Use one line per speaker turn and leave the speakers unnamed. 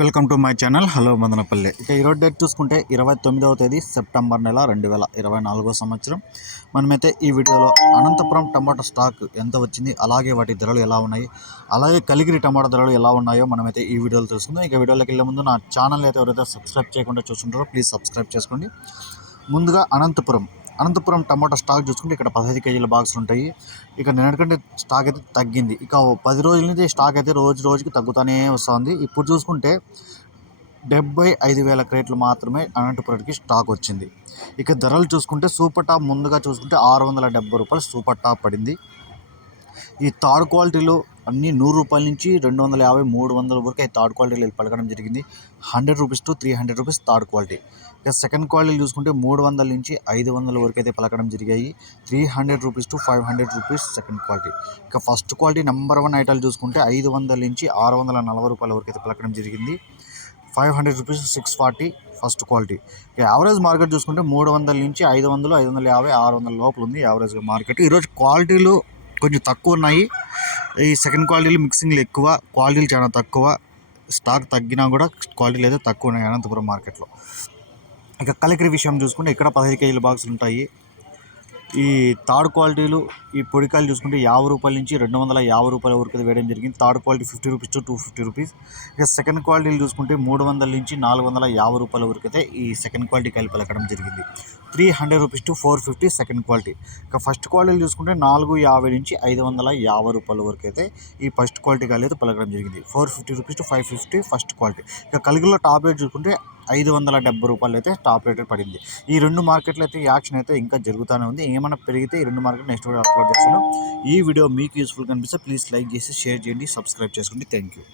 Welcome to my channel. Hello Madanapalle. ఇక ఈరోజు date చూసుకుంటే ఇరవై తొమ్మిదవ తేదీ సెప్టెంబర్ నెల రెండు వేల ఇరవై నాలుగో సంవత్సరం. మనమైతే ఈ వీడియోలో అనంతపురం టమాటా స్టాక్ ఎంత వచ్చింది అలాగే వాటి ధరలు ఎలా ఉన్నాయి అలాగే కలిగిరి టమాటా ధరలు ఎలా ఉన్నాయో మనమైతే ఈ వీడియోలో తెలుసుకుందాం. ఇక వీడియోలోకి వెళ్ళే ముందు నా ఛానల్ అయితే ఎవరైతే సబ్స్క్రైబ్ చేయకుండా చూస్తుంటారో ప్లీజ్ సబ్స్క్రైబ్ చేసుకోండి. ముందుగా అనంతపురం. అనంతపురం టమాటా స్టాక్ చూసుకుంటే ఇక్కడ పదహైదు కేజీల బాక్సులు ఉంటాయి. ఇక నిన్నటికంటే స్టాక్ అయితే తగ్గింది. ఇక ఓ పది రోజుల నుంచి స్టాక్ అయితే రోజు రోజుకి తగ్గుతూనే వస్తుంది. ఇప్పుడు చూసుకుంటే డెబ్బై ఐదు వేల క్రేట్లు మాత్రమే అనంతపురంకి స్టాక్ వచ్చింది. ఇక ధరలు చూసుకుంటే సూపర్ టాప్ ముందుగా చూసుకుంటే ఆరు వందల డెబ్బై రూపాయలు సూపర్ టాప్ పడింది. ఈ థర్డ్ క్వాలిటీలో అన్నీ నూరు రూపాయల నుంచి రెండు వందల యాభై మూడు వందల వరకు అయితే థర్డ్ క్వాలిటీలో పలకడం జరిగింది. Hundred rupees to three hundred rupees third quality. ఇక సెకండ్ క్వాలిటీ చూసుకుంటే మూడు వందల నుంచి ఐదు వందల వరకు అయితే పలకడం జరిగాయి. Three hundred rupees to five hundred rupees second quality. ఇక ఫస్ట్ క్వాలిటీ నెంబర్ వన్ ఐటాలు చూసుకుంటే ఐదు వందల నుంచి ఆరు వందల నలభై రూపాయల వరకు అయితే పలకడం జరిగింది. Five hundred rupees six forty first quality. ఇక యావరేజ్ మార్కెట్ చూసుకుంటే మూడు వందల నుంచి ఐదు వందలు ఐదు వందల యాభై ఆరు వందల లోపల ఉంది యావరేజ్గా మార్కెట్. ఈరోజు క్వాలిటీలు కొంచెం తక్కువ ఉన్నాయి. ఈ సెకండ్ క్వాలిటీలు మిక్సింగ్లు ఎక్కువ క్వాలిటీలు చాలా తక్కువ స్టాక్ తగ్గినా కూడా క్వాలిటీలు అయితే తక్కువ ఉన్నాయి అనంతపురం మార్కెట్లో ఇక కలికిరి విషయం చూసుకుంటే ఇక్కడ పదహైదు కేజీల బాక్సులు ఉంటాయి. ఈ థర్డ్ క్వాలిటీలు ఈ పొడికాయలు చూసుకుంటే యాభై రూపాయల నుంచి రెండు వందల యాభై రూపాయల వరకు అయితే వేయడం జరిగింది. Third quality fifty rupees to two fifty rupees. ఇక సెకండ్ క్వాలిటీలు చూసుకుంటే మూడు వందల నుంచి నాలుగు వందల యాభై రూపాయల వరకు అయితే ఈ సెకండ్ క్వాలిటీ కాయలు పలకడం జరిగింది. Three hundred rupees to four fifty second quality. ఇక ఫస్ట్ క్వాలిటీలు చూసుకుంటే నాలుగు యాభై నుంచి ఐదు వందల యాభై రూపాయల వరకు అయితే ఈ ఫస్ట్ క్వాలిటీ కాయలు అయితే పలకడం జరిగింది. Four fifty rupees to five fifty first quality. ఇక కలిగిలో టాప్ రేట్ చూసుకుంటే ఐదు వందల డెబ్బై రూపాయలు అయితే టాప్ రేట్ పడింది. ఈ రెండు మార్కెట్లు అయితే యాక్షన్ అయితే ఇంకా జరుగుతూనే ఉంది. ఏమైనా పెరిగితే ఈ రెండు మార్కెట్ నెక్స్ట్ వీడియో అప్లోడ్ చేస్తాను. ఈ వీడియో మీకు యూస్ఫుల్ కనిపిస్తే ప్లీజ్ లైక్ చేసి షేర్ చేయండి సబ్స్క్రైబ్ చేసుకోండి థ్యాంక్ యూ